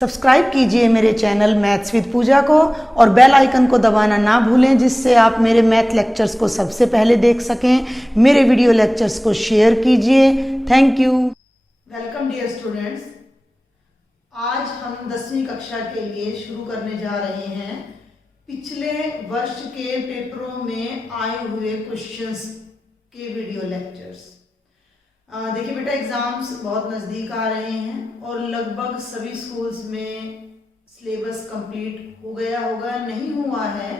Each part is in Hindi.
सब्सक्राइब कीजिए मेरे चैनल मैथ्स विद पूजा को और बेल आइकन को दबाना ना भूलें, जिससे आप मेरे मैथ लेक्चर्स को सबसे पहले देख सकें। मेरे वीडियो लेक्चर्स को शेयर कीजिए। Thank you. Welcome dear students. आज हम 10वीं कक्षा के लिए शुरू करने जा रहे हैं पिछले वर्ष के पेपरों में आए हुए क्वेश्चंस के वीडियो लेक्चर्स। देखिए बेटा, एग्जाम्स बहुत नज़दीक आ रहे हैं और लगभग सभी स्कूल्स में सिलेबस कंप्लीट हो गया होगा, नहीं हुआ है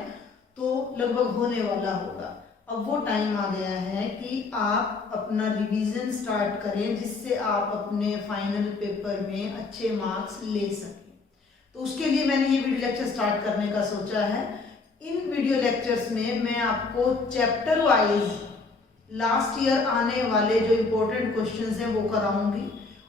तो लगभग होने वाला होगा। अब वो टाइम आ गया है कि आप अपना रिवीजन स्टार्ट करें, जिससे आप अपने फाइनल पेपर में अच्छे मार्क्स ले सकें। तो उसके लिए मैंने ये वीडियो लेक्चर स्टार्ट करने का सोचा है। इन वीडियो लेक्चर्स में मैं आपको चैप्टर वाइज लास्ट ईयर आने वाले जो इम्पोर्टेंट क्वेश्चंस हैं वो कराऊंगी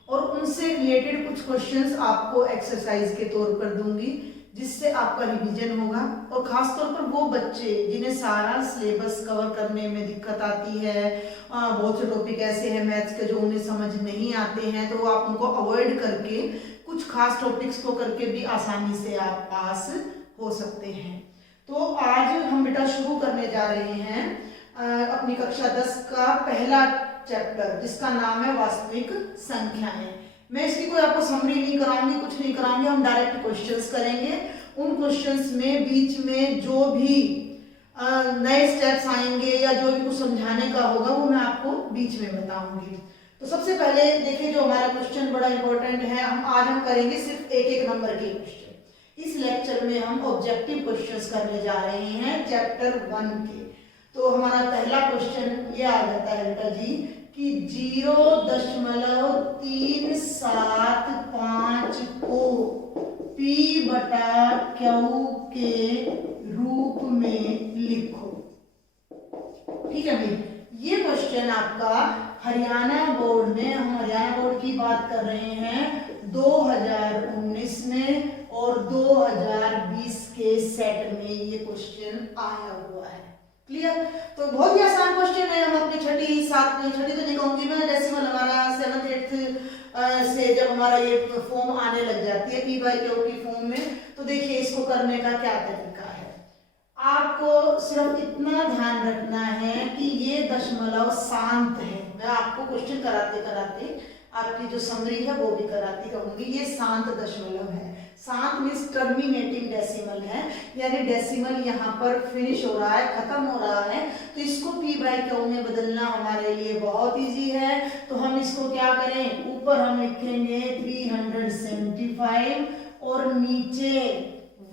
और उनसे रिलेटेड कुछ क्वेश्चंस आपको एक्सरसाइज के तौर पर दूंगी, जिससे आपका रिवीजन होगा। और ख़ास तौर पर वो बच्चे जिन्हें सारा सिलेबस कवर करने में दिक्कत आती है, बहुत से टॉपिक ऐसे हैं मैथ्स के जो उन्हें समझ नहीं आते हैं, तो आप उनको अवॉइड करके कुछ खास टॉपिक्स को करके भी आसानी से आप पास हो सकते हैं। तो आज हम बेटा शुरू करने जा रहे हैं अपनी कक्षा 10 का पहला चैप्टर, जिसका नाम है वास्तविक संख्याएं। मैं इसकी कोई आपको समरी नहीं कराऊंगी, कुछ नहीं कराऊंगी, हम डायरेक्ट क्वेश्चंस करेंगे। उन क्वेश्चंस में बीच में जो भी नए स्टेप्स आएंगे या जो भी कुछ समझाने का होगा वो मैं आपको बीच में बताऊंगी। तो सबसे पहले देखिए, जो हमारा क्वेश्चन बड़ा इंपॉर्टेंट है, हम करेंगे सिर्फ एक नंबर के क्वेश्चन। इस लेक्चर में हम ऑब्जेक्टिव क्वेश्चंस करने जा रहे हैं चैप्टर 1 के। तो हमारा पहला क्वेश्चन ये आ जाता है बेटा जी कि 0.375 को P बटा Q के रूप में लिखो। ठीक है भाई, ये क्वेश्चन आपका हरियाणा बोर्ड में, हम हरियाणा बोर्ड की बात कर रहे हैं 2019 में और 2020 के सेट में ये क्वेश्चन आया हुआ है। क्लियर? तो बहुत ही आसान क्वेश्चन है। हम अपनी छठी तो नहीं कहूंगी मैं, डेसिमल हमारा 7th 8th से जब हमारा ये फॉर्म आने लग जाती है P बाई Q की फॉर्म में, तो देखिए इसको करने का क्या तरीका है। आपको सिर्फ इतना ध्यान रखना है कि ये दशमलव शांत है। मैं आपको क्वेश्चन कराते कराते आपकी जो समरी है वो भी कराती रहूंगी। ये शांत दशमलव है। शांत मीन्स टर्मिनेटिंग डेसिमल है, यानी डेसिमल यहाँ पर फिनिश हो रहा है, खत्म हो रहा है। तो इसको P बाई Q में बदलना हमारे लिए बहुत इजी है। तो हम इसको क्या करें, ऊपर हम लिखेंगे 375 और नीचे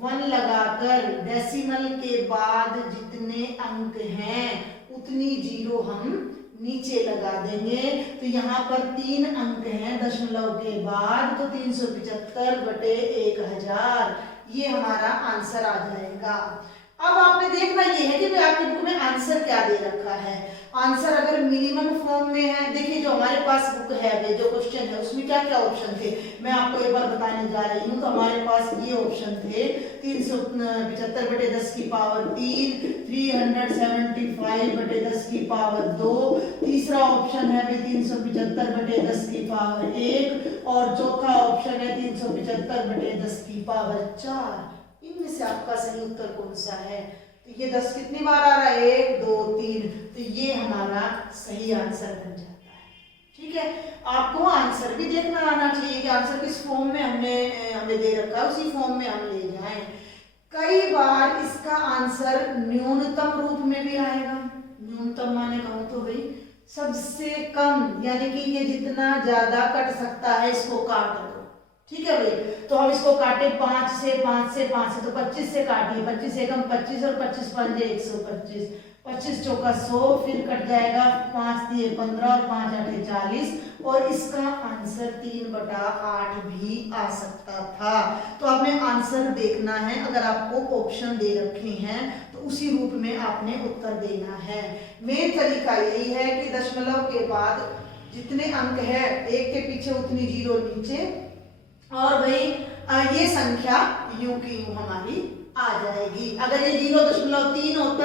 1 लगाकर डेसिमल के बाद जितने अंक हैं उतनी जीरो हम नीचे लगा देंगे। तो यहाँ पर 3 अंक हैं दशमलव के बाद, तो 375 बटे 1000, ये हमारा आंसर आ जाएगा। अब आपने देखना ये है कि आपकी बुक में आंसर क्या दे रखा है। आंसर अगर मिनिमम फॉर्म में है, देखिए जो हमारे पास बुक है, जो क्वेश्चन है उसमें क्या क्या ऑप्शन थे मैं आपको एक बार बताने जा रही हूँ। तो हमारे पास ये ऑप्शन थे 375 बटे 10 की पावर 3, 375 बटे 10 की पावर 2, तीसरा ऑप्शन है 375 बटे 10 की पावर 1 और चौथा ऑप्शन है 375 बटे 10 की पावर 4। इनमें से आपका सही उत्तर कौन सा है? तो ये 10 कितनी बार आ रहा है? 1 2 3, तो ये हमारा सही आंसर बन जाता है। ठीक है, आपको आंसर भी देखना आना चाहिए कि आंसर किस फॉर्म में हमें दे रखा है, उसी फॉर्म में हम ले जाएं। कई बार इसका आंसर न्यूनतम रूप में भी आएगा। न्यूनतम माने कहूं तो भाई सबसे कम, यानी कि ये जितना ज्यादा कट सकता है इसको काट दो। ठीक है भाई, तो हम इसको काटे 5 से 5 से 5 से, तो 25 से काटिए, 25 से कम 25 और 25 5 125, 25 चौका 100, फिर कट जाएगा 5 दिए 15 और 5 8 40, और इसका आंसर 3/8 भी आ सकता था। तो आपने आंसर देखना है, अगर आपको ऑप्शन दे रखे हैं तो उसी रूप में आपने उत्तर देना है। मेन तरीका यही है कि दशमलव के बाद जितने अंक है एक के पीछे उतनी जीरो नीचे, और भाई ये संख्या यूं की यूं हमारी आ जाएगी। अगर ये 0.3 होता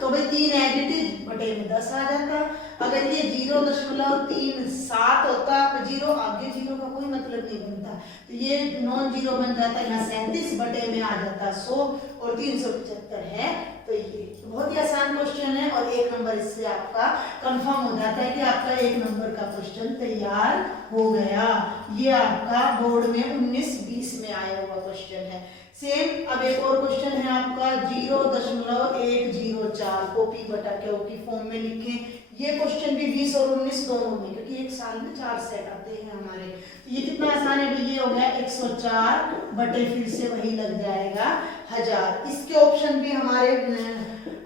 तो भाई 3 एज इट इज बटे में 10 आ जाता। अगर ये 0.37 होता तो जीरो आगे जीरो का कोई मतलब नहीं बनता। तो ये नॉन जीरो बन जाता है, यहाँ 37 बटे में आ जाता 100 और 375 है। तो ये तो बहुत ही आसान क्वेश्चन है और 1 नंबर इससे आपका कंफर्म हो जाता है कि आपका 1 नंबर का क्वेश्चन तैयार हो गया। ये आपका बोर्ड में 19-20 में आया हुआ क्वेश्चन है। सेम अब एक और क्वेश्चन है आपका 0.104 को पी बटा क्यू की फॉर्म में लिखें। ये क्वेश्चन भी 20 और 19 दोनों में, क्योंकि एक साल में 4 सेट आते हैं हमारे। तो ये कितना आसान है भाई, ये हो गया 104 बटे फिर से वही लग जाएगा 1000। इसके ऑप्शन भी हमारे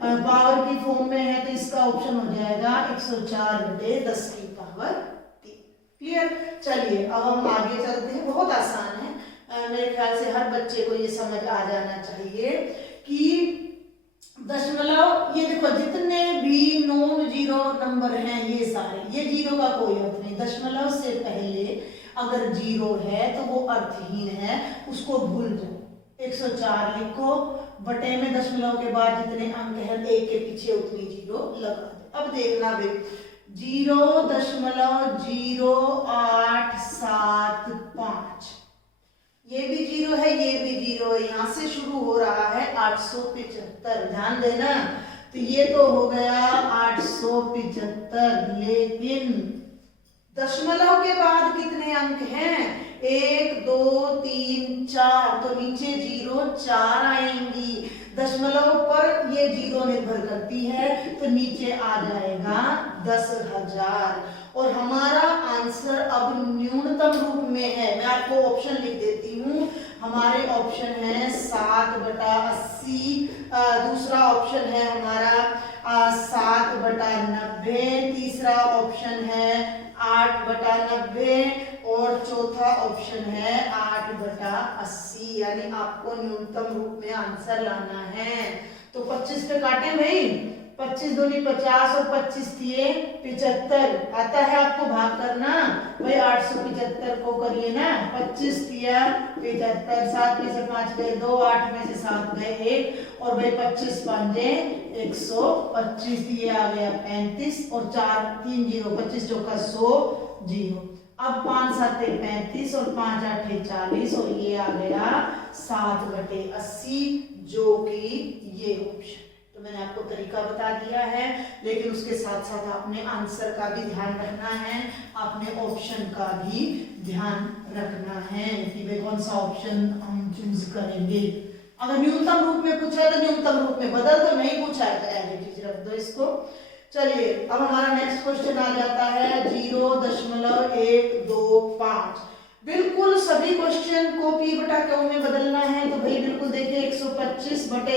पावर की फॉर्म में है, तो इसका ऑप्शन हो जाएगा 104 बटे 10 की पावर 3। क्लियर? चलिए अब हम आगे चलते हैं। बहुत आसान है, मेरे ख्याल से हर बच्चे को ये समझ आ जाना चाहिए कि दशमलव, ये देखो जितने भी नॉन जीरो नंबर हैं ये सारे, ये जीरो का कोई अर्थ नहीं। दशमलव से पहले अगर जीरो है तो वो अर्थहीन है, उसको भूल जाओ। 104 लिखो, बटे में दशमलव के बाद जितने अंक हैं एक के पीछे उतनी जीरो लगा दो। अब देखना भाई 0.0875, ये भी जीरो है, ये भी जीरो है, यहां से शुरू हो रहा है 875। ध्यान देना, तो ये तो हो गया 875, लेकिन दशमलव के बाद कितने अंक हैं? 1 2 3 4, तो नीचे जीरो 4 आएंगी। दशमलव पर ये जीरो निर्भर करती है, तो नीचे आ जाएगा 10,000। और हमारा आंसर अब न्यूनतम रूप में है। मैं आपको ऑप्शन लिख देती हूँ। हमारे ऑप्शन है 7/80, दूसरा ऑप्शन है हमारा 7/90, तीसरा ऑप्शन है 8/90 और चौथा ऑप्शन है 8/80। यानी आपको न्यूनतम रूप में आंसर लाना है। तो 25 पे काटे भाई, 25 दूनी 50 और 25 दिए 75। आता है आपको भाग करना भाई, 875 को करिए ना। 25 दिया 75, 7 में से 5 गए 2, 8 में से 7 गए 1, और भाई 25 5 125 दिए आ गया 35 और 4 3 जीरो, 25 चौका 100 जीरो। अब 5 7 35 और 5 8 40 और ये आ गया 7/80, जो कि ये ऑप्शन। तो मैंने आपको तरीका बता दिया है, लेकिन उसके साथ साथ आपने आंसर का भी ध्यान रखना है, आपने ऑप्शन का भी ध्यान रखना है कि वे कौन सा ऑप्शन हम चूज करेंगे। अगर न्यूनतम रूप में पूछा है तो न्यूनतम रूप में बदल दो, नहीं पूछा है तो एज इट इज रख दो इसको। चलिए अब हमारा नेक्स्ट क्वेश्चन आ जाता है 0.125। बिल्कुल सभी क्वेश्चन को पी बटा क्यू में बदलना है। तो भाई बिल्कुल देखिए 125 बटे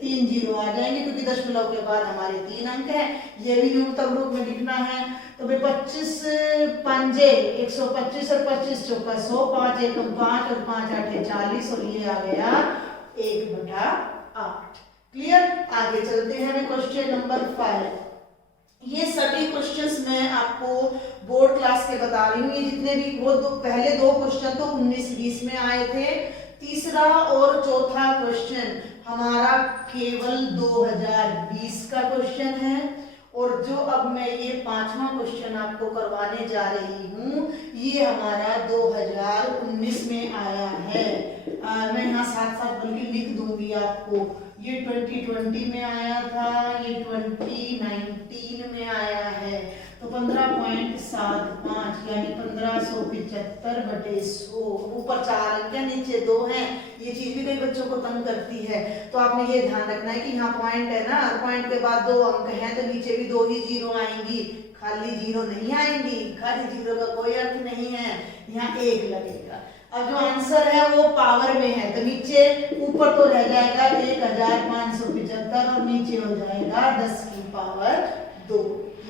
3 जीरो आ जाएंगे, क्योंकि दशमलव के बाद हमारे 3 अंक है। ये भी न्यूनतम रूप में लिखना है। तो भाई 25 पंजे 125 और 25 चौका 100, 5 एकम 5 और 5 8 40 और ये आ गया 1/8। क्लियर? आगे चलते हैं क्वेश्चन नंबर 5। ये सभी क्वेश्चंस मैं आपको बोर्ड क्लास के बता रही हूँ। ये जितने भी वो पहले 2 क्वेश्चन तो 19-20 में आए थे, तीसरा और चौथा क्वेश्चन हमारा केवल 2020 का क्वेश्चन है, और जो अब मैं ये 5वां क्वेश्चन आपको करवाने जा रही हूँ ये हमारा 2019 में आया है। मैं यहाँ साथ साथ बल्कि लिख दूंगी आपको। ये 2020 में आया था, ये 2019 में आया है। तो 15.75 यानी 1575 बटे 100। ऊपर 4 अंक है, नीचे 2 हैं। ये चीज भी कई बच्चों को तंग करती है, तो आपने ये ध्यान रखना है कि यहाँ पॉइंट है ना, पॉइंट के बाद 2 अंक हैं, तो नीचे भी 2 ही जीरो आएंगी, खाली जीरो नहीं आएंगी। खाली जीरो का कोई अर्थ नहीं है, यहाँ 1 लगेगा। अब जो आंसर है वो पावर में है, तो नीचे ऊपर तो रह जाएगा 1575 और नीचे हो जाएगा 10 की पावर 2।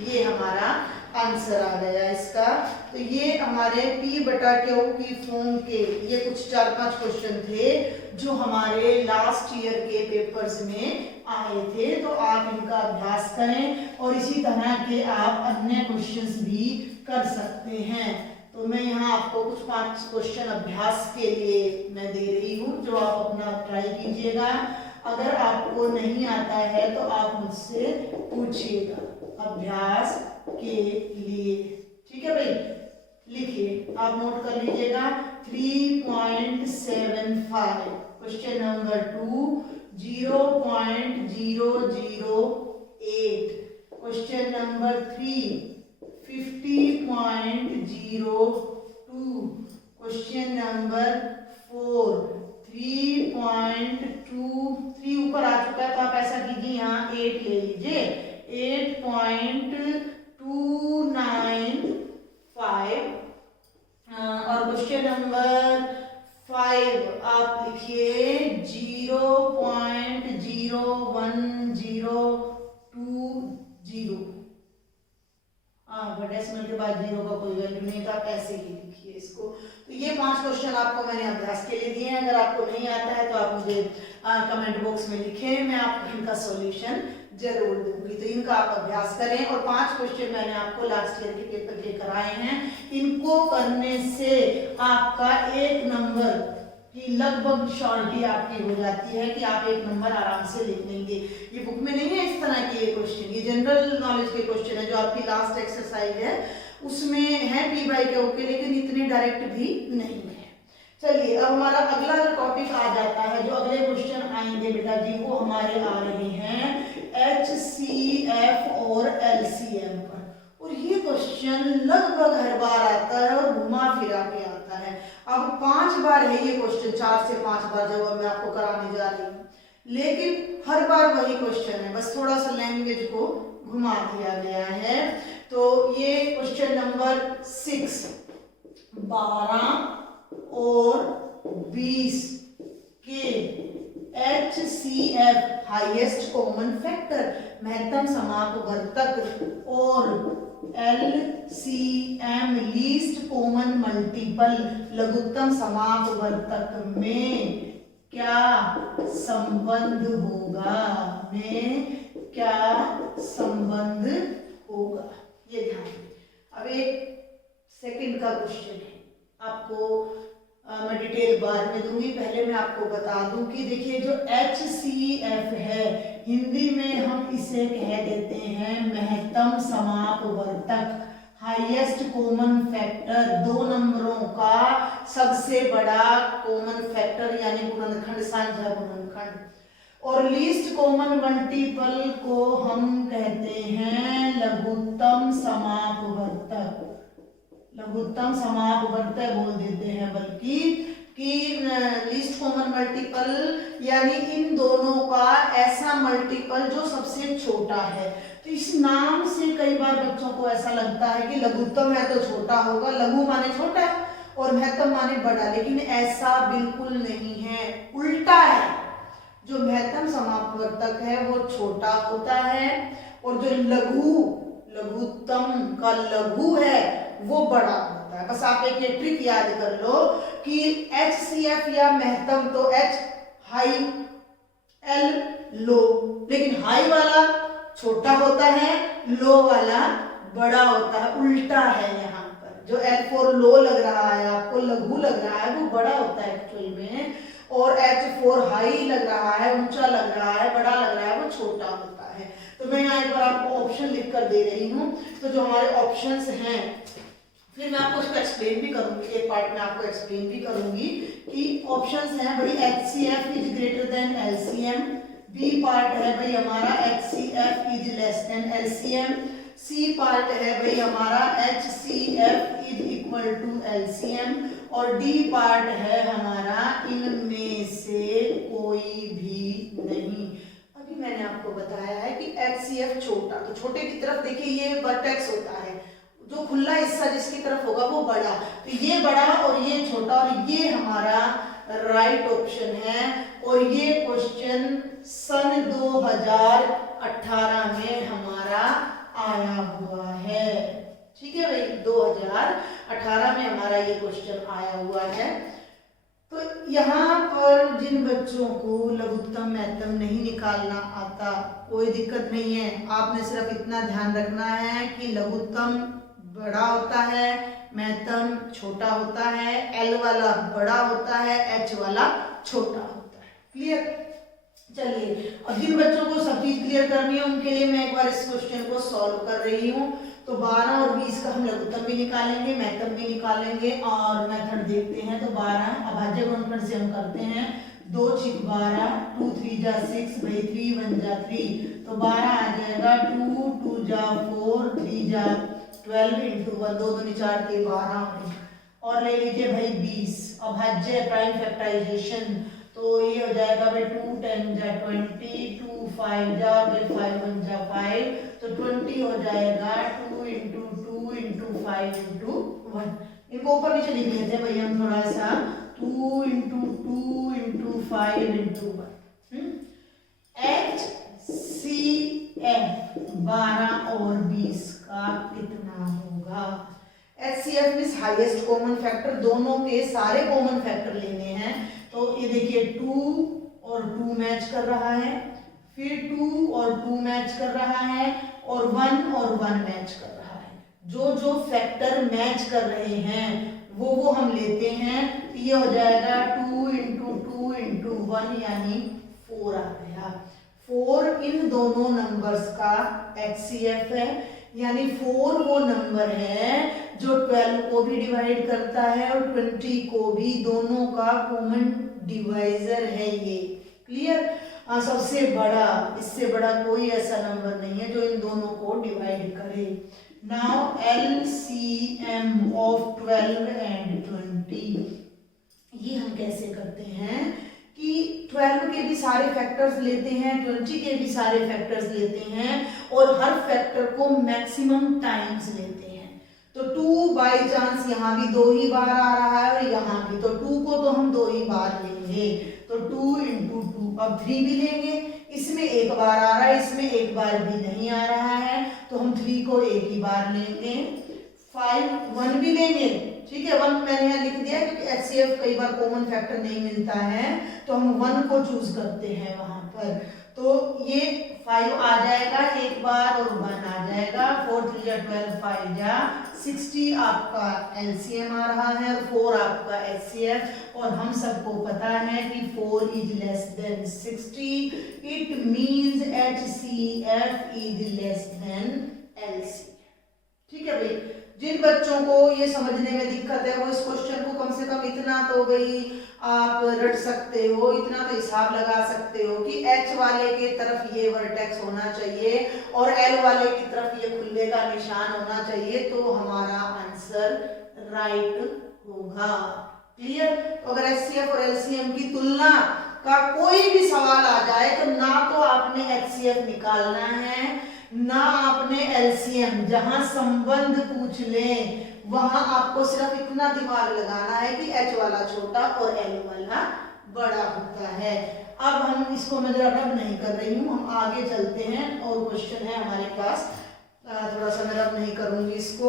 ये हमारा आंसर आ गया इसका। तो ये हमारे P बटा Q की फॉर्म के ये कुछ 4-5 क्वेश्चन थे जो हमारे लास्ट ईयर के पेपर्स में आए थे। तो आप इनका अभ्यास करें और इसी तरह के आप अन्य क्वेश्चंस भी कर सकते हैं। तो मैं यहाँ आपको कुछ 5 क्वेश्चन अभ्यास के लिए मैं दे रही हूँ, जो आप अपना ट्राई कीजिएगा। अगर आपको नहीं आता है तो आप मुझसे पूछिएगा अभ्यास के लिए। ठीक है भाई, लिखिए, आप नोट कर लीजिएगा। 3.75. Question number 2, 0.008. Question number 3, 50.02. Question number 4, 3.23. ऊपर आ चुका है तो आप ऐसा कीजिए, यहाँ 8 ले लीजिए, 8.295. और क्वेश्चन नंबर 5 आप लिखिए 0.01020. डेसिमल के बाद 0 का कोई वैल्यू नहीं, तो आप ऐसे ही लिखिए इसको. तो ये 5 क्वेश्चन आपको मैंने अभ्यास के लिए दिए हैं. अगर आपको नहीं आता है तो आप मुझे कमेंट बॉक्स में लिखें, मैं आपको इनका सॉल्यूशन जरूर दूंगी. तो इनका आप अभ्यास करें. और 5 क्वेश्चन मैंने आपको लास्ट ईयर के पेपर के कराए हैं. इनको करने से आपका 1 नंबर की लगभग श्योरिटी आपकी हो जाती है कि आप 1 नंबर आराम से लिख लेंगे. ये बुक में नहीं है इस तरह के ये क्वेश्चन, ये जनरल नॉलेज के क्वेश्चन है. जो आपकी लास्ट एक्सरसाइज है उसमें है P by Q के, लेकिन इतने डायरेक्ट भी नहीं है. चलिए अब हमारा अगला टॉपिक आ जाता है. जो अगले क्वेश्चन आएंगे बेटा जी वो हमारे आ रहे हैं HCF और LCM पर. और ये क्वेश्चन लगभग हर बार आता है और घुमा फिरा के आता है. अब 5 बार है ये क्वेश्चन, 4 से 5 बार जब मैं आपको कराने जा रही हूँ, लेकिन हर बार वही क्वेश्चन है, बस थोड़ा सा लैंग्वेज को घुमा दिया गया है. तो ये क्वेश्चन नंबर 6, 12 और 20 के HCF हाईएस्ट कॉमन फैक्टर महत्तम समापवर्तक और LCM लीस्ट कॉमन मल्टीपल लघुत्तम समापवर्तक में क्या संबंध होगा, ये ध्यान. अब एक सेकंड का क्वेश्चन है, आपको मैं डिटेल बाद में दूंगी. पहले मैं आपको बता दूं कि देखिए जो HCF है हिंदी में हम इसे कह देते हैं महत्तम समापवर्तक, हाईएस्ट कॉमन फैक्टर, 2 नंबरों का सबसे बड़ा कॉमन फैक्टर यानी गुणनखंड, साझा गुणनखंड. और लीस्ट कॉमन मल्टीपल को हम कहते हैं लघुत्तम समापवर्तक. लघुत्तम समापवर्तक बोल देते हैं, बल्कि कि लीस्ट कॉमन मल्टीपल यानी इन दोनों का ऐसा मल्टीपल जो सबसे छोटा है. तो इस नाम से कई बार बच्चों को ऐसा लगता है कि लघुत्तम है तो छोटा होगा, लघु माने छोटा और महत्तम माने बड़ा, लेकिन ऐसा बिल्कुल नहीं है, उल्टा है. जो महत्तम समापवर्तक है वो छोटा होता है और जो लघुत्तम का लघु है वो बड़ा होता है. बस आप एक ये ट्रिक याद कर लो कि HCF या महत्तम तो H हाई, L लो, लेकिन हाई वाला छोटा होता है, लो वाला बड़ा होता है. उल्टा है यहाँ पर. जो L4 लो लग रहा है आपको, लघु लग रहा है, वो बड़ा होता है एक्चुअल में, और H4 हाई लग रहा है, ऊंचा लग रहा है, बड़ा लग रहा है, वो छोटा होता है. तो मैं यहाँ एक बार आपको ऑप्शन लिख कर दे रही हूँ. तो जो हमारे ऑप्शंस हैं, फिर मैं आपको उसको एक्सप्लेन भी करूंगी, एक पार्ट में आपको एक्सप्लेन भी करूंगी कि ऑप्शंस हैं भाई HCF is greater than LCM. B part है भाई हमारा HCF is less than LCM. C part है भाई हमारा HCF is equal to LCM. और डी पार्ट है हमारा इनमें से कोई भी नहीं. अभी मैंने आपको बताया है कि HCF छोटा, तो छोटे की तरफ देखिए ये वर्टेक्स होता है, जो खुला हिस्सा जिसकी तरफ होगा वो बड़ा. तो ये बड़ा और ये छोटा, और ये हमारा राइट ऑप्शन है. और ये क्वेश्चन सन 2018 में हमारा आया हुआ है. ठीक है भाई, 2018 में हमारा ये क्वेश्चन आया हुआ है. तो यहाँ पर जिन बच्चों को लघुत्तम महत्तम नहीं निकालना आता, कोई दिक्कत नहीं है. आपने सिर्फ इतना ध्यान रखना है कि लघुत्तम बड़ा होता है, महत्तम छोटा होता है, L वाला बड़ा होता है, H वाला छोटा होता है. क्लियर? चलिए अब जिन बच्चों को सब चीज क्लियर करनी है उनके लिए मैं एक बार इस क्वेश्चन को सॉल्व कर रही हूँ. तो तो 12 और 20 का हम लघुत्तम भी निकालेंगे, महत्तम भी निकालेंगे और मेथड देखते हैं। तो 12 अभाज्य गुणनफल से हम करते हैं 2 6 12, 2 3 जा 6, भाई 3 1 जा 3, तो 12 आ जाएगा 2 2 जा 4, 3 जा 12 इंटू 1, 2 2 4 3 12। और ले लीजिए भाई 20 अभाज्य प्राइम फैक्टराइजेशन, तो ये हो जाएगा भाई 2 10 जा 20, 2 5 जा भाई 5 1 जा 5, तो 20 हो जाएगा 2 इंटू 2 इंटू 5 इंटू 1। इनको ऊपर नीचे लिख लेते हैं भाई हम थोड़ा सा, 2 इंटू 2 इंटू 5 इंटू 1। HCF 12 और 20 का कितना होगा? HCF means highest common factor, दोनों के सारे कॉमन फैक्टर लेने हैं। तो ये देखिए 2 और 2 मैच कर रहा है, फिर 2 और 2 मैच कर रहा है, और 1 और 1 मैच कर रहा है। जो जो फैक्टर मैच कर रहे हैं वो हम लेते हैं। ये हो जाएगा 2 इंटू 2 इंटू 1 यानी 4 आ गया। 4 इन दोनों नंबर्स का HCF है, यानी 4 वो नंबर है जो 12 को भी डिवाइड करता है और 20 को भी, दोनों का कॉमन डिवाइजर है ये। क्लियर? सबसे बड़ा, इससे बड़ा कोई ऐसा नंबर नहीं है जो इन दोनों को डिवाइड करे। नाउ LCM ऑफ 12 एंड 20, ये हम कैसे करते हैं कि 12 के भी सारे फैक्टर्स लेते हैं, 20 के भी सारे फैक्टर्स लेते हैं और हर फैक्टर को मैक्सिमम टाइम्स लेते हैं। तो 2 बाई चांस यहाँ भी 2 ही बार आ रहा है और यहाँ भी, तो 2 को तो हम 2 ही बार लेंगे, तो 2 इंटू 2। अब 3 भी लेंगे, इसमें 1 बार आ रहा है, इसमें 1 बार भी नहीं आ रहा है, तो हम 3 को 1 ही बार लेंगे। 5 1 भी लेंगे, ठीक है, 1 मैंने यहाँ लिख दिया क्योंकि HCF कई बार कॉमन फैक्टर नहीं मिलता है, तो हम 1 को चूज करते हैं वहां पर। तो ये 5 आ जाएगा एक बार और 1 आ जाएगा, 4 3 जा 12, 5 जा 60 आपका LCM आ रहा है और 4 आपका HCF। और हम सबको पता है कि 4 is less then 60, it means HCF is less than LCM। ठीक है भाई, जिन बच्चों को ये समझने में दिक्कत है वो इस क्वेश्चन को कम से कम इतना तो भाई आप रट सकते हो, इतना तो हिसाब लगा सकते हो कि H वाले के तरफ ये वर्टेक्स होना चाहिए और L वाले की तरफ ये खुले का निशान होना चाहिए, तो हमारा आंसर राइट होगा। क्लियर? तो अगर HCF और LCM की तुलना का कोई भी सवाल आ जाए तो ना तो आपने HCF निकालना है ना आपने LCM, जहां संबंध पूछ लें वहां आपको सिर्फ इतना दिमाग लगाना है कि H वाला छोटा और L वाला बड़ा होता है। अब हम इसको मैं जरा रब नहीं कर रही हूँ, हम आगे चलते हैं और क्वेश्चन है हमारे पास, थोड़ा सा मैं रब नहीं करूंगी इसको।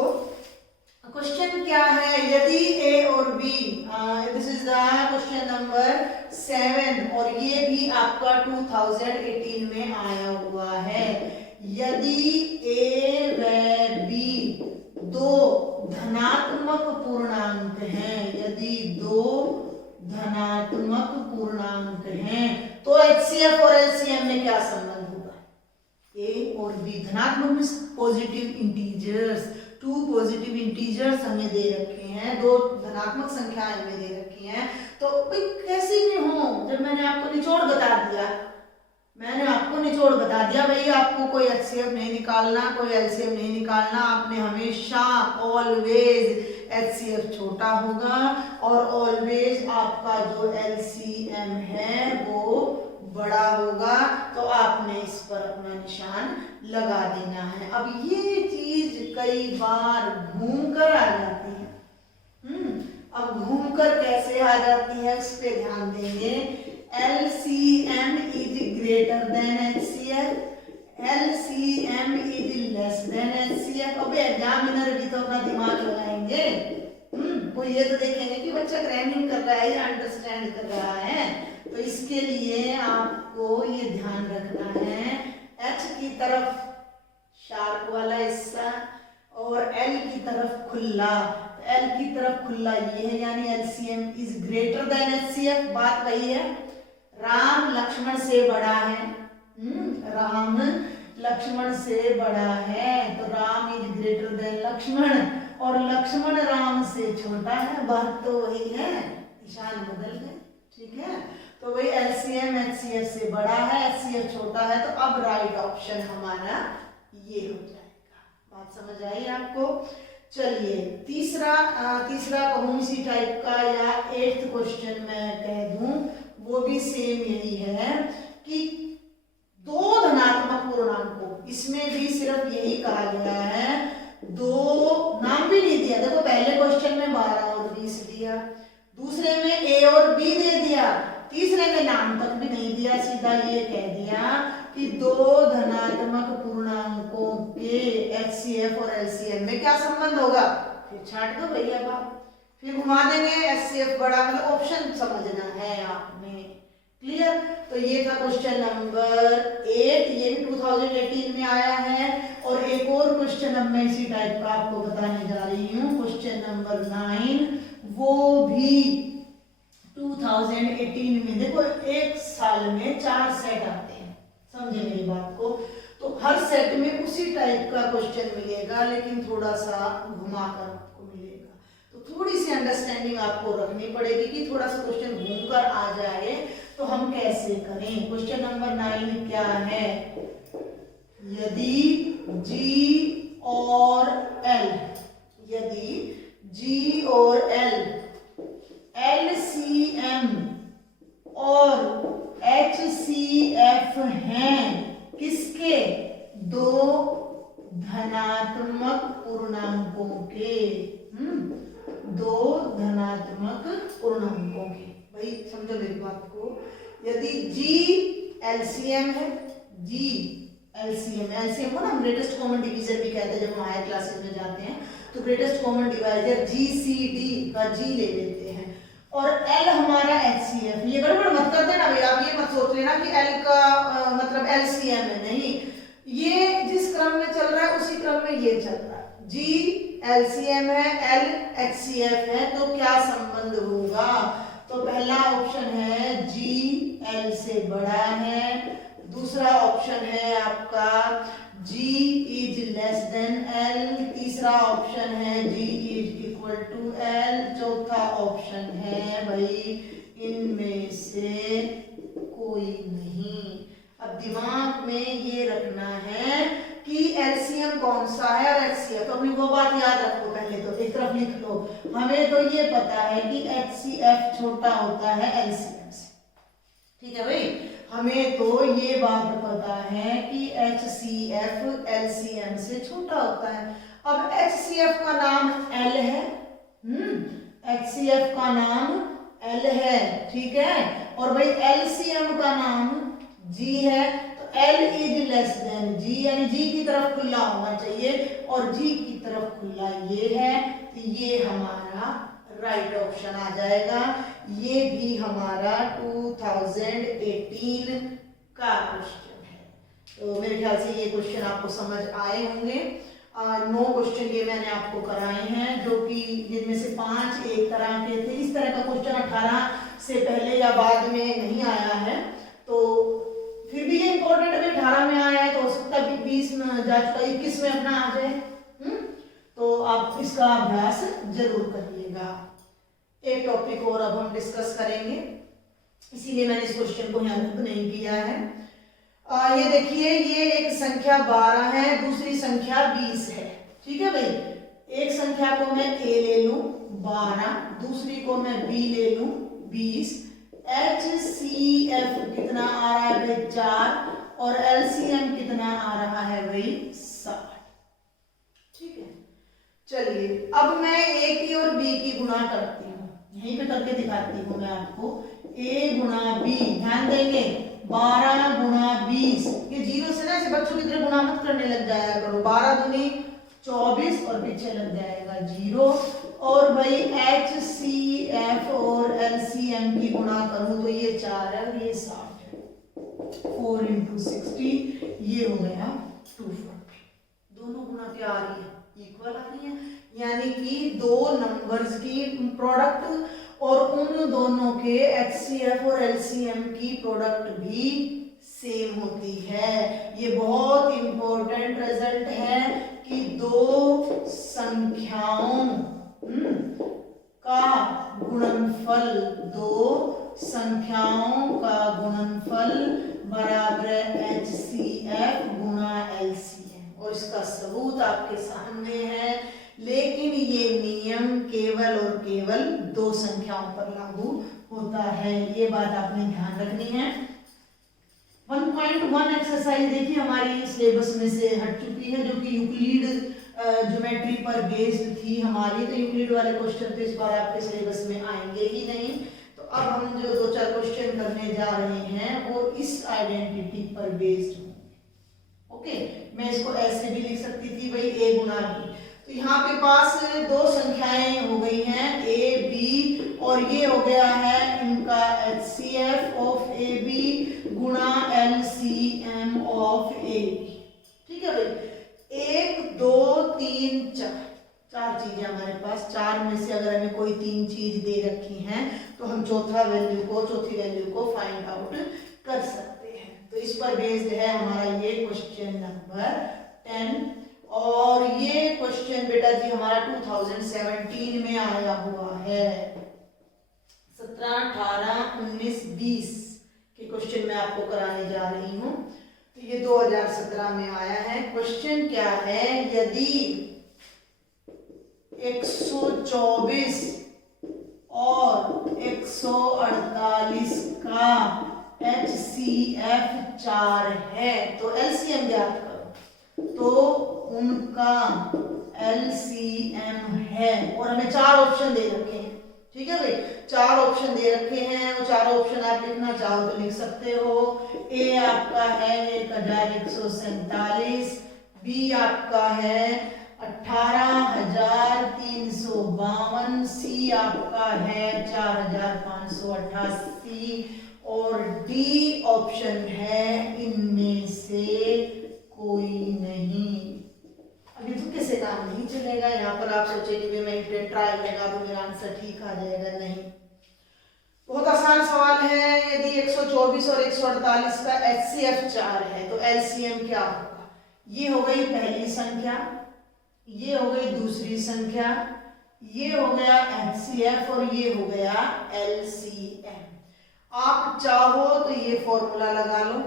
क्वेश्चन क्या है? यदि A और B, this is the question number 7 और ये भी आपका 2018 में आया हुआ है। यदि A व B दो धनात्मक पूर्णांक हैं, यदि दो धनात्मक पूर्णांक हैं तो HCF और LCM में क्या संबंध होगा? A और B धनात्मक means positive integers, 2 positive integers हमें दे रखे हैं, 2 धनात्मक संख्याएं हमें दे रखी हैं, तो भाई कैसे भी हो, जब मैंने आपको निचोड़ बता दिया, भाई आपको कोई HCF नहीं निकालना, कोई LCM नहीं निकालना, आपने हमेशा ऑलवेज HCF छोटा होगा और ऑलवेज आपका जो LCM है वो बड़ा होगा, तो आपने इस पर अपना निशान लगा देना है। अब ये चीज कई बार घूम कर आ जाती है, अब घूमकर कैसे आ जाती है उस पर ध्यान देंगे। LCM is greater then HCF, LCM is less then HCF। अब एग्जामिनर भी तो अपना दिमाग लगाएंगे, वो ये तो देखेंगे कि बच्चा क्रैमिंग कर रहा है या अंडरस्टैंड कर रहा है, तो इसके लिए आपको ये ध्यान रखना है H की तरफ शार्प वाला हिस्सा और L की तरफ खुला, L की तरफ खुला ये है, यानी LCM is greater then HCF। बात वही है, राम लक्ष्मण से बड़ा है, राम लक्ष्मण से बड़ा है, तो Ram is greater than Lakshman, और लक्ष्मण राम से छोटा है, बात तो वही है, निशान बदल गए। ठीक है, तो वही एलसीएम एचसीएफ से बड़ा है, एचसीएफ छोटा है, तो अब राइट ऑप्शन हमारा ये हो जाएगा। बात समझ आई आपको? चलिए तीसरा कहूँ इसी टाइप का या 8th क्वेश्चन मैं कह दूं, वो भी सेम यही है कि दो धनात्मक पूर्णांकों, इसमें भी सिर्फ यही कहा गया है, दो नाम भी नहीं दिया। देखो पहले क्वेश्चन में 12 और 20 दिया, दूसरे में ए और बी दे दिया, तीसरे में नाम तक भी नहीं दिया, सीधा ये कह दिया कि दो धनात्मक पूर्णांकों के एचसीएफ और एलसीएम में क्या संबंध होगा, फिर छाट दो भैया बाप, फिर घुमा देंगे, एचसीएफ बड़ा, मतलब ऑप्शन समझना है आपने। क्लियर? तो ये था क्वेश्चन नंबर 8, ये भी 2018 में आया है। और एक और क्वेश्चन अब मैं इसी टाइप का आपको बताने जा रही हूँ, क्वेश्चन नंबर 9, वो भी 2018 में। देखो एक साल में 4 सेट आते हैं, समझे मेरी बात को? तो हर सेट में उसी टाइप का क्वेश्चन मिलेगा, लेकिन थोड़ा सा घुमाकर आपको मिलेगा, तो थोड़ी सी अंडरस्टैंडिंग आपको रखनी पड़ेगी कि थोड़ा सा क्वेश्चन घूमकर आ जाए तो हम कैसे करें। क्वेश्चन नंबर 9 क्या है? यदि G और L, यदि G और L LCM और HCF हैं किसके? दो धनात्मक पूर्णांकों के, दो धनात्मक पूर्णांकों के। भाई समझो मेरी बात को, यदि G LCM है, G LCM को ना हम ग्रेटेस्ट कॉमन डिवीजर भी कहते हैं, जब हम हायर क्लासेस में जाते हैं तो ग्रेटेस्ट कॉमन डिवाइजर GCD का G ले लेते हैं, और L हमारा HCF। ये गड़बड़ मत कर देना भैया, आप ये मत सोच लेना कि L का मतलब LCM है, नहीं, ये जिस क्रम में चल रहा है उसी क्रम में ये चल रहा है। G LCM है, L HCF है, तो क्या संबंध होगा? तो पहला ऑप्शन है G L से बड़ा है, दूसरा ऑप्शन है आपका G is less than L, तीसरा ऑप्शन है G is equal to L, चौथा ऑप्शन है भाई इनमें से कोई नहीं। अब दिमाग में ये रखना है कि एलसीएम कौन सा है और एचसीएफ, तो अपनी वो बात याद रखो, पहले तो एक तरफ लिख लो। हमें तो ये पता है कि एचसीएफ छोटा होता है एलसीएम से, ठीक है भाई, हमें तो ये बात पता है कि HCF LCM से छोटा होता है। अब HCF का नाम L है, HCF का नाम L है, ठीक है, और भाई LCM का नाम G है, तो L is less then G, यानी G की तरफ खुला होना चाहिए, और G की तरफ खुला ये है, तो ये हमारा राइट ऑप्शन आ जाएगा। ये भी हमारा 2018 का क्वेश्चन है। तो मेरे ख्याल से ये क्वेश्चन आपको समझ आए होंगे। 9 क्वेश्चन ये मैंने आपको कराए हैं, जो कि जिनमें से 5 एक तरह के थे। इस तरह का क्वेश्चन 18 से पहले या बाद में नहीं आया है, तो फिर भी ये इंपॉर्टेंट है, 18 में आया है तो हो सकता है 20 में जा चुका, 21 में अपना आ जाए। तो आप इसका अभ्यास जरूर करिएगा। एक टॉपिक और अब हम डिस्कस करेंगे, इसीलिए मैंने इस क्वेश्चन को यहाँ नहीं किया है। ये देखिए, ये एक संख्या 12 है, दूसरी संख्या 20 है, ठीक है भाई। एक संख्या को मैं A ले लूं 12, दूसरी को मैं B ले लूं 20, HCF कितना आ रहा है भाई 4, और LCM कितना आ रहा है भाई 7, ठीक है। चलिए अब मैं A की और B की गुणा करती हूँ, यहीं पे करके दिखाती हूँ मैं आपको। A गुणा B, ध्यान देंगे 12 गुणा 20, ये जीरो से ना ऐसे बच्चों की तरह गुणा मत करने लग जाया करो। 12 दूनी 24 और पीछे लग जाएगा 0, और भाई HCF और LCM की गुणा करूं तो ये 4 है और ये 7 है, 4 × 60, ये हो गया 240। दोनों गुणा क्या आ रही है? इक्वल आ रही है, यानी कि दो नंबर्स की प्रोडक्ट और उन दोनों के HCF और LCM की प्रोडक्ट भी सेम होती है। ये बहुत इंपॉर्टेंट रिजल्ट है कि दो संख्याओं का गुणनफल, दो संख्याओं का गुणनफल बराबर HCF गुणा LCM, और इसका सबूत आपके सामने है। लेकिन ये नियम केवल और केवल दो संख्याओं पर लागू होता है, ये बात आपने ध्यान रखनी है। 1.1 एक्सरसाइज देखिए हमारी सिलेबस में से हट चुकी है, जो कि यूक्लिड ज्योमेट्री पर बेस्ड थी हमारी, तो यूक्लिड वाले क्वेश्चन तो इस बार आपके सिलेबस में आएंगे ही नहीं। तो अब हम जो 2-4 क्वेश्चन करने जा रहे हैं वो इस आइडेंटिटी पर बेस्ड होंगे। ओके, मैं इसको ऐसे भी लिख सकती थी भाई A गुना B। तो यहाँ पे पास दो संख्याएं हो गई हैं A B, और ये हो गया है इनका HCF ऑफ AB गुणा LCM ऑफ AB। ठीक है भाई, 1 2 3 4 चार चीजें हमारे पास, चार में से अगर हमें कोई 3 चीज दे रखी हैं तो हम चौथी वैल्यू को फाइंड आउट कर सकते हैं। तो इस पर बेस्ड है हमारा ये क्वेश्चन नंबर 10, और ये क्वेश्चन बेटा जी हमारा 2017 में आया हुआ है। 17, 18, 19, 20 के क्वेश्चन मैं आपको कराने जा रही हूँ। तो ये 2017 में आया है। क्वेश्चन क्या है, यदि 124 और 148 का HCF 4 है तो LCM ज्ञात करो। तो उनका LCM है, और हमें 4 ऑप्शन दे रखे हैं। ठीक है भाई, 4 ऑप्शन दे रखे हैं, वो 4 ऑप्शन आप लिखना चाहो तो लिख सकते हो। A आपका है 1147, B आपका है 18,352, C आपका है 4,588, और D ऑप्शन है इनमें से कोई नहीं। अभी तो किसी काम नहीं चलेगा, यहाँ पर आप सोचे कि मैं इंटर ट्रायल लगा दूं मेरा आंसर ठीक आ जाएगा, नहीं। बहुत आसान सवाल है। यदि 124 और 148 का HCF 4 है तो LCM क्या होगा? ये हो गई पहली संख्या, ये हो गई दूसरी संख्या, ये हो गया HCF और ये हो गया LCM। आप चाहो तो ये फॉर्मूला लगा लो,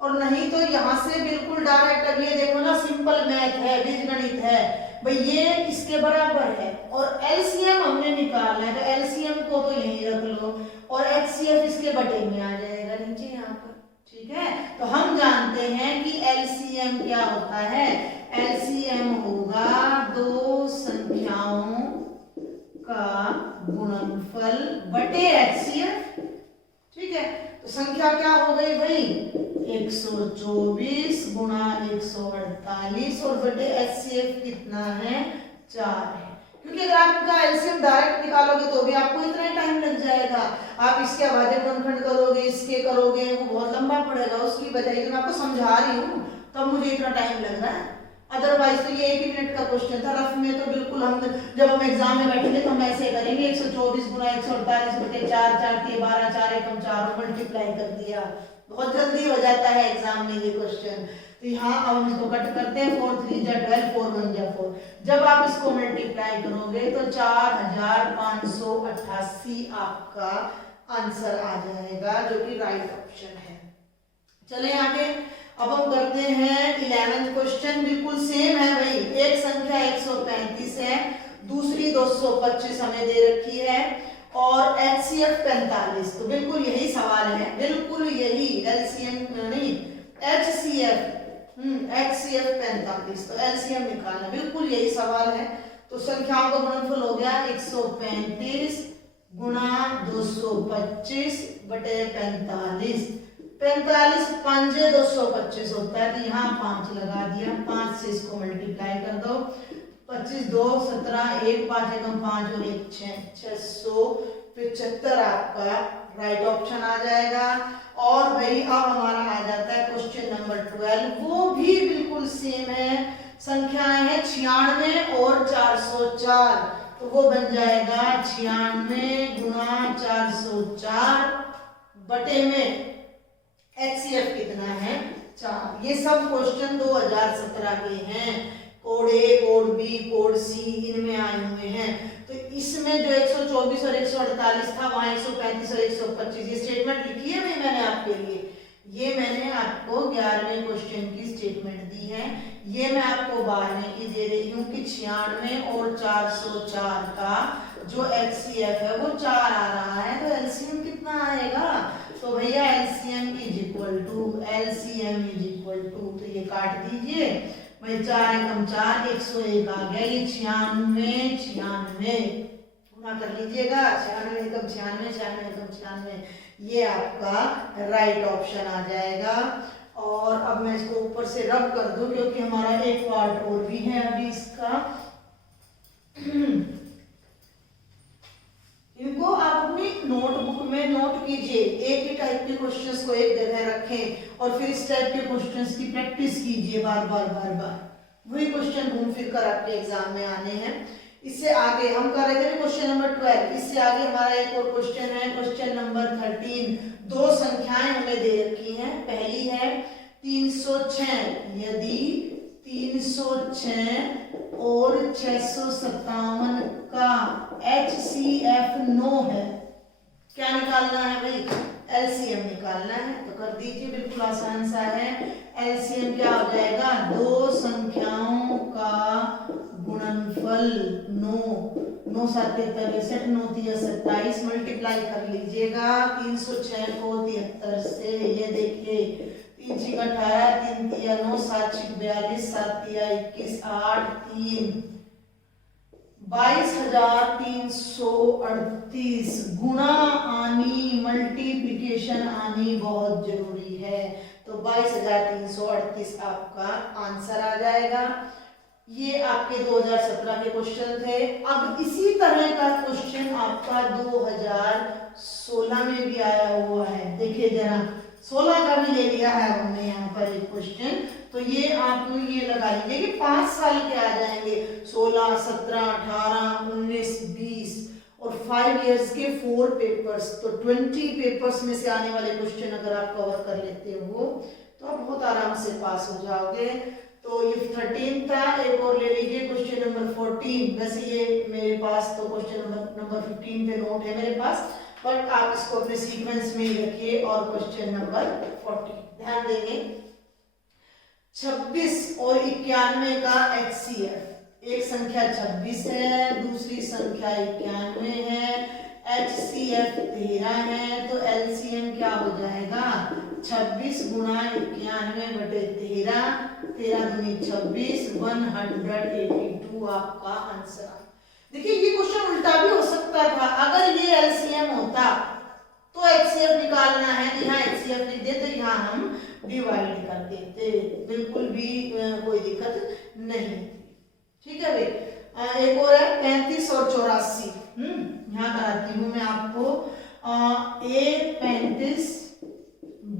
और नहीं तो यहां से बिल्कुल डायरेक्ट। अब ये देखो ना, सिंपल मैथ है, बीजगणित है भाई, ये इसके बराबर है, और LCM हमने निकालना है तो LCM को तो यहीं रख लो, और HCF इसके बटे में आ जाएगा नीचे यहाँ पर। ठीक है, तो हम जानते हैं कि LCM क्या होता है। LCM होगा दो संख्याओं का गुणनफल बटे HCF। ठीक है, तो संख्या क्या हो गई भाई, 124 गुणा 148, और बटे HCF कितना है, 4 है। क्योंकि अगर आप इनका LCM डायरेक्ट निकालोगे तो भी आपको इतना ही टाइम लग जाएगा। आप इसके अभाज्य गुणनखंड करोगे, इसके करोगे, वो बहुत लंबा पड़ेगा। उसकी बजाय मैं आपको समझा रही हूँ तब मुझे इतना टाइम लग रहा है, अदरवाइज तो ये 1 ही मिनट का क्वेश्चन था। रफ में तो बिल्कुल हम जब हम एग्जाम में बैठेंगे तो हम ऐसे करेंगे, 124 गुणा 148 बटे 4, 4 के 12, 4 एकम 4, मल्टीप्लाई कर दिया, बहुत जल्दी हो जाता है एग्जाम में ये क्वेश्चन। तो यहाँ अब हम इसको कट करते हैं, 4 3 जा 12, 4 1 जा 4। जब आप इसको मल्टीप्लाई करोगे तो 4588 आपका आंसर आ जाएगा, जो कि राइट ऑप्शन है। चले आगे, अब हम करते हैं 11th क्वेश्चन। बिल्कुल सेम है भाई, एक संख्या 135 है, दूसरी 225 हमें दे रखी है, और HCF 45। तो बिल्कुल यही सवाल है, बिल्कुल यही, LCM नहीं, HCF 45, तो LCM निकालना, बिल्कुल यही सवाल है। तो संख्याओं का गुणनफल हो गया 135 गुणा 225 बटे 45। 45 5 225 होता है, तो यहाँ 5 लगा दिया, 5 से इसको मल्टीप्लाई कर दो, 25 2 17, 1 5 एकम 5 और 1 6, 675 आपका राइट ऑप्शन आ जाएगा। और भाई अब हमारा आ जाता है क्वेश्चन नंबर 12, वो भी बिल्कुल सेम है। संख्याएं हैं 96 और 404, तो वो बन जाएगा 96 गुणा 404 बटे में ये सब क्वेश्चन 2017 के हैं। कोड ए, कोड बी, कोड सी इनमें आए हुए हैं। तो इसमें जो 124 और 148 था, वहां 135 और 125 ये स्टेटमेंट लिखी है भाई मैंने आपके लिए। ये मैंने आपको 11वें क्वेश्चन की स्टेटमेंट दी है। ये मैं आपको 12वें की दे रही हूँ कि 96 और 404 का जो HCF है वो 4 आ रहा है, तो LCM कितना आएगा? तो भैया LCM इज इक्वल टू, तो ये काट दीजिए भाई, 4 एकम 4, 101 आ गया। ये 96 गुना कर लीजिएगा, 96 एकम 96, ये आपका राइट ऑप्शन आ जाएगा। और अब मैं इसको ऊपर से रब कर दूं क्योंकि हमारा एक पार्ट और भी है अभी इसका। इनको आप अपनी नोटबुक में नोट कीजिए, एक ही टाइप के क्वेश्चंस को एक जगह रखें और फिर इस टाइप के क्वेश्चंस की प्रैक्टिस कीजिए बार बार। वही क्वेश्चन घूम फिर कर आपके एग्जाम में आने हैं। इससे आगे हम कर रहे थे क्वेश्चन नंबर 12, इससे आगे हमारा एक और क्वेश्चन है, क्वेश्चन नंबर 13। दो संख्याएं हमें दे रखी हैं। पहली है 306, यदि 306 और 657 का HCF 9 है, क्या निकालना है भाई? LCM निकालना है। तो कर दीजिए, बिल्कुल आसान सा है। LCM क्या हो जाएगा? दो संख्याओं का गुणनफल 9 7 63, 9 3 27 मल्टीप्लाई कर लीजिएगा 306 को 73 से। ये देखिए 3 6 18, 3 3 9, 7 6 42, 7 3 21, 8 3 22,338 गुना आनी, मल्टीप्लिकेशन आनी बहुत जरूरी है। तो 22,338 आपका आंसर आ जाएगा। ये आपके 2017 के क्वेश्चन थे। अब इसी तरह का क्वेश्चन आपका 2016 में भी आया हुआ है। देखिए जरा, 16 का भी ले लिया है हमने यहाँ पर एक क्वेश्चन। तो ये आप ये लगा लीजिए कि 5 साल के आ जाएंगे, 16, 17, 18, 19, 20 और 5 इयर्स के 4 पेपर्स। तो 20 पेपर्स में से आने वाले क्वेश्चन अगर आप कवर कर लेते हो तो आप बहुत आराम से पास हो जाओगे। तो ये 13 था। एक और ले लीजिए क्वेश्चन नंबर 14। वैसे ये मेरे पास तो क्वेश्चन नंबर 15 पे नोट है मेरे पास, बट आप इसको अपने सीक्वेंस में ही रखिए। और क्वेश्चन नंबर 14 ध्यान देंगे, 26 और 91 का HCF। एक संख्या 26 है, दूसरी संख्या 91 है, HCF 13 है। तो LCM क्या हो जाएगा? 26 गुना 91 बटे 13, 13 दूनी 26, 182 आपका आंसर। देखिए ये क्वेश्चन उल्टा भी हो सकता था। अगर ये LCM होता तो HCF निकालना है, यहाँ HCF लिख देते, यहाँ हम डिवाइड कर देते, बिल्कुल भी कोई दिक्कत नहीं थी। ठीक है भाई। एक और है 35 और 84। यहाँ कराती हूँ मैं आपको। A 35,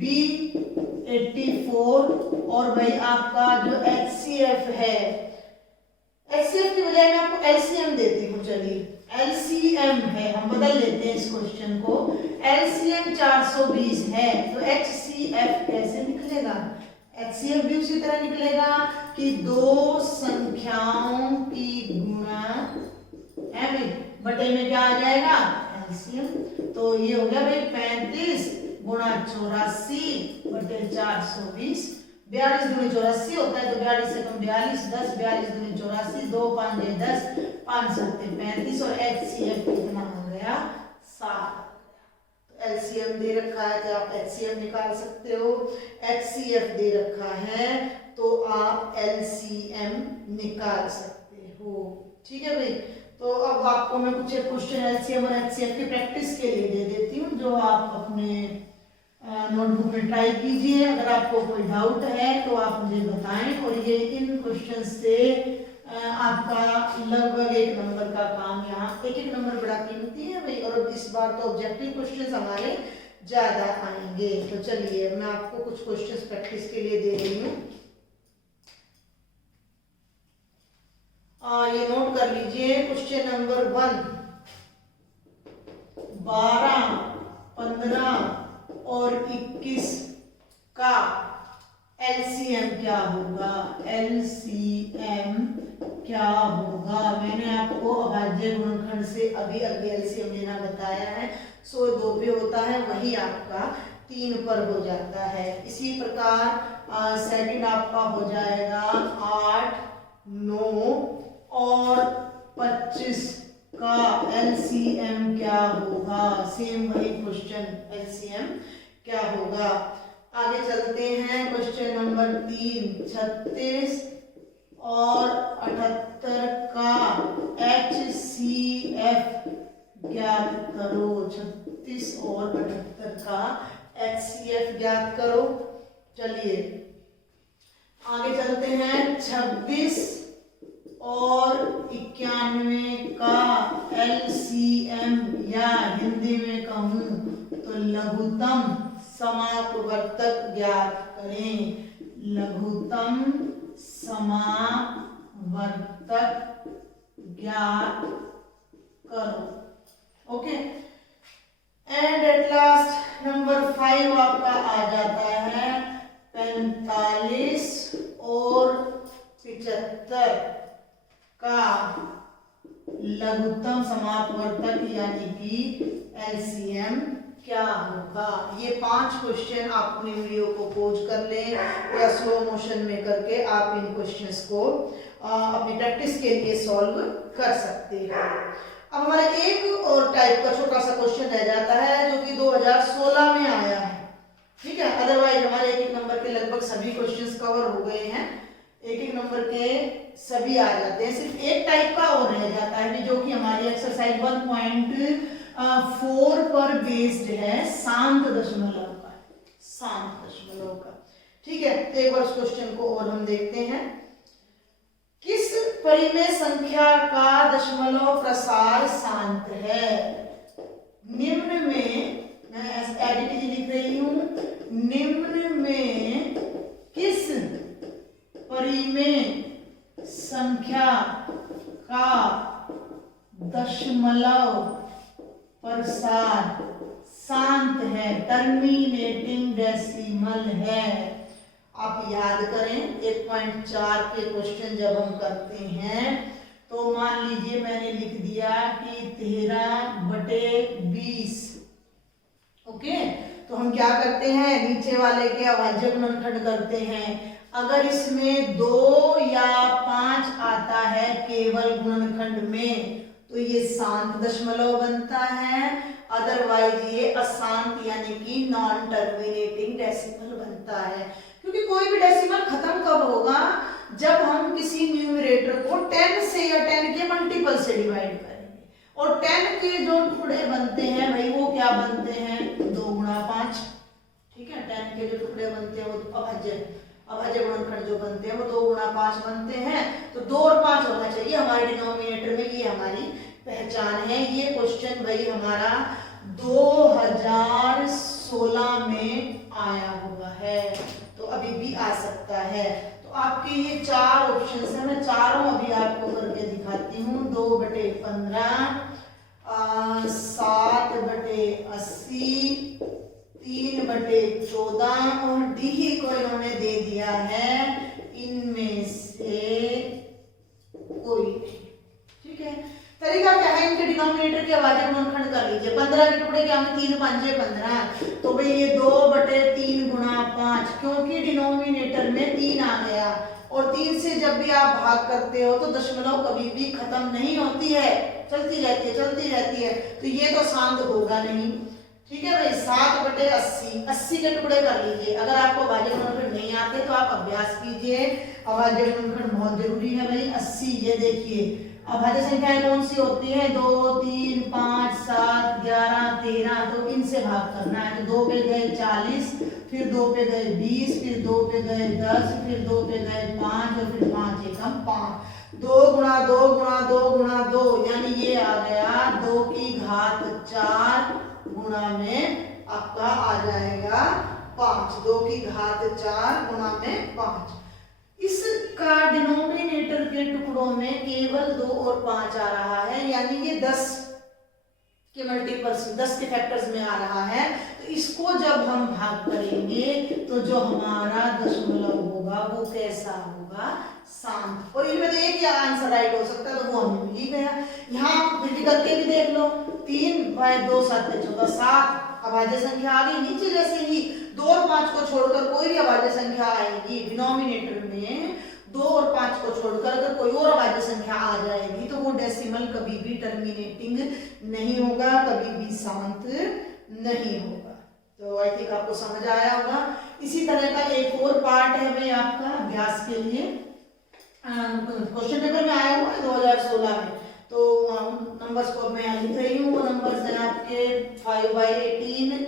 B 84 और भाई आपका जो HCF है, HCF की बजाय मैं आपको LCM देती हूँ। चलिए LCM है, हम बदल लेते हैं इस क्वेश्चन को। LCM 420 है, तो HCF कैसे निकलेगा? HCF भी उसी तरह निकलेगा कि दो संख्याओं की गुणा है बटे में क्या आ जाएगा? LCM। तो ये हो गया भाई 35 गुणा 84 बटे 420। 42 दूनी 84 होता है, तो 42 से कम 42, 10 42 दूनी 84, 2 5 10, 5 7 35 और HCF कितना हो गया? 7। LCM दे रखा है तो आप HCF निकाल सकते हो, HCF दे रखा है तो आप LCM निकाल सकते हो। ठीक है भाई। तो अब आपको मैं कुछ क्वेश्चन LCM और HCF की प्रैक्टिस के लिए दे देती हूँ, जो आप अपने नोटबुक में ट्राई कीजिए। अगर आपको कोई डाउट है तो आप मुझे बताएं। और ये इन क्वेश्चन से आपका लगभग 1 नंबर का काम, यहाँ 1 नंबर बड़ा कीमती है भाई। और इस बार तो ऑब्जेक्टिव क्वेश्चंस हमारे ज्यादा आएंगे। तो चलिए मैं आपको कुछ क्वेश्चंस प्रैक्टिस के लिए दे रही हूँ, ये नोट कर लीजिए। क्वेश्चन नंबर 1, 12, 15 और 21 का एलसीएम क्या होगा, एलसीएम क्या होगा। मैंने आपको अभाज्य गुणनखंड से अभी अभी एलसीएम लेना बताया है। 100 2 पे होता है, वही आपका 3 पर हो जाता है। इसी प्रकार सेकंड आपका हो जाएगा 8 9 और 25 का एलसीएम क्या होगा। सेम वही क्वेश्चन, एलसीएम क्या होगा। आगे चलते हैं, क्वेश्चन नंबर 3, 36 और 78 का HCF ज्ञात करो। 36 और 78 का HCF ज्ञात करो। चलिए आगे चलते हैं, 26 और 91 का LCM या हिंदी में कहूं तो लघुत्तम समापवर्तक ज्ञात करें। लघुत्तम समापवर्तक ज्ञात करो। Okay, and at last number 5 आपका आ जाता है 45 और 75 का लघुत्तम समापवर्तक यानी कि एलसीएम क्या होगा। ये 5 क्वेश्चन आप अपने वीडियो को पॉज कर लें या स्लो मोशन में करके आप इन क्वेश्चंस को अपनी प्रैक्टिस के लिए सॉल्व कर सकते हैं। अब हमारे एक और टाइप का छोटा सा क्वेश्चन रह जाता है जो कि 2016 में आया है, ठीक है। अदरवाइज हमारे एक नंबर के लगभग सभी क्वेश्चंस कवर हो गए हैं, एक नंबर के सभी आ जाते हैं। सिर्फ एक टाइप का और रह जाता है जो कि हमारी एक्सरसाइज 1.4 पर बेस्ड है, शांत दशमलव का, शांत दशमलव का, ठीक है। तो एक बार उस क्वेश्चन को और हम देखते हैं। किस परिमेय संख्या का दशमलव प्रसार शांत है। निम्न में, मैं एडिटिव लिख रही हूं, निम्न में किस परिमेय संख्या का दशमलव प्रसार शांत है, टर्मिनेटिंग डेसिमल है। आप याद करें 1.4 के क्वेश्चन जब हम करते हैं तो मान लीजिए मैंने लिख दिया कि 13/20। ओके, तो हम क्या करते हैं, नीचे वाले के अभाज्य गुणनखंड करते हैं। अगर इसमें 2 या 5 आता है केवल गुणनखंड में तो ये शांत दशमलव बनता है, अदरवाइज ये अशांत यानी कि नॉन टर्मिनेटिंग डेसिमल बनता है। क्योंकि कोई भी डेसिमल खत्म कब होगा, जब हम किसी न्यूमरेटर को 10 से या 10 के मल्टीपल से डिवाइड करेंगे। और 10 के जो टुकड़े बनते हैं भाई वो क्या बनते हैं, 2 गुणा 5, ठीक है। 10 के जो टुकड़े बनते हैं वो अभाज्य गुणनखंड जो बनते हैं वो 2 गुणा 5 बनते हैं। तो 2 और 5 होना चाहिए हमारे डिनोमिनेटर में, ये हमारी पहचान है। ये क्वेश्चन भाई हमारा 2016 में आया हुआ है, तो अभी भी आ सकता है। तो आपके ये 4 ऑप्शन है, मैं चारों अभी आपको करके दिखाती हूँ। 2/15, 7/80, 3/14 और डी को इन्होंने दे दिया है इनमें से कोई नहीं, ठीक है। तरीका क्या है, इनके डिनोमिनेटर के अभाज्य गुणनखंड कर लीजिए। 15 के टुकड़े क्या होंगे, 3 5 15, तो भाई ये 2/3 गुणा 5, क्योंकि डिनोमिनेटर में 3 आ गया और 3 से जब भी आप भाग करते हो तो दशमलव कभी भी खत्म नहीं होती है, चलती रहती है, तो ये तो शांत होगा नहीं, ठीक है भाई। 7/80, 80 के टुकड़े कर लीजिए। अगर आपको अभाज्य गुणनखंड नहीं आते तो आप अभ्यास कीजिए, अभाज्य गुणनखंड बहुत जरूरी है भाई। 80, ये देखिए अभाज्य संख्याएं कौन सी होती है, 2 3 5 7 11 13, तो इनसे भाग करना है। तो 2 पे गए 40, फिर 2 पे गए 20, फिर 2 पे गए 10, फिर 2 पे गए 5 और फिर 5 एकम 5। 2 गुणा 2 गुणा 2 गुणा 2 यानी ये आ गया 2 की घात 4 गुणा में आपका आ जाएगा 5। 2 की घात 4 गुणा में 5। इसका डिनोमिनेटर के टुकड़ों में केवल 2 और 5 आ रहा है, यानी ये 10 के मल्टीपल्स 10 के फैक्टर्स में आ रहा है, तो इसको जब हम भाग करेंगे तो जो हमारा दशमलव होगा वो कैसा होगा, शांत। और इनमें तो एक ही आंसर राइट हो सकता है, तो वो हमें मिल ही गया। यहाँ फिर करके भी देख लो, 3 बाय 2 7 14 7 अभाज्य संख्या आ गई। नीचे जैसे ही 2 और 5 को छोड़कर कोई भी अभाज्य संख्या आएगी डिनोमिनेटर में, 2 और 5 को छोड़कर अगर कोई और अभाज्य संख्या आ जाएगी तो वो डेसिमल कभी भी टर्मिनेटिंग नहीं होगा, कभी भी शांत नहीं होगा। तो आई थिंक आपको समझ आया होगा। इसी तरह का एक और पार्ट है भाई आपका अभ्यास के लिए, क्वेश्चन पेपर में आया हुआ है 2016 में। तो नंबर्स को मैं लिख रही हूँ, वो नंबर्स हैं आपके 5 बाई 18,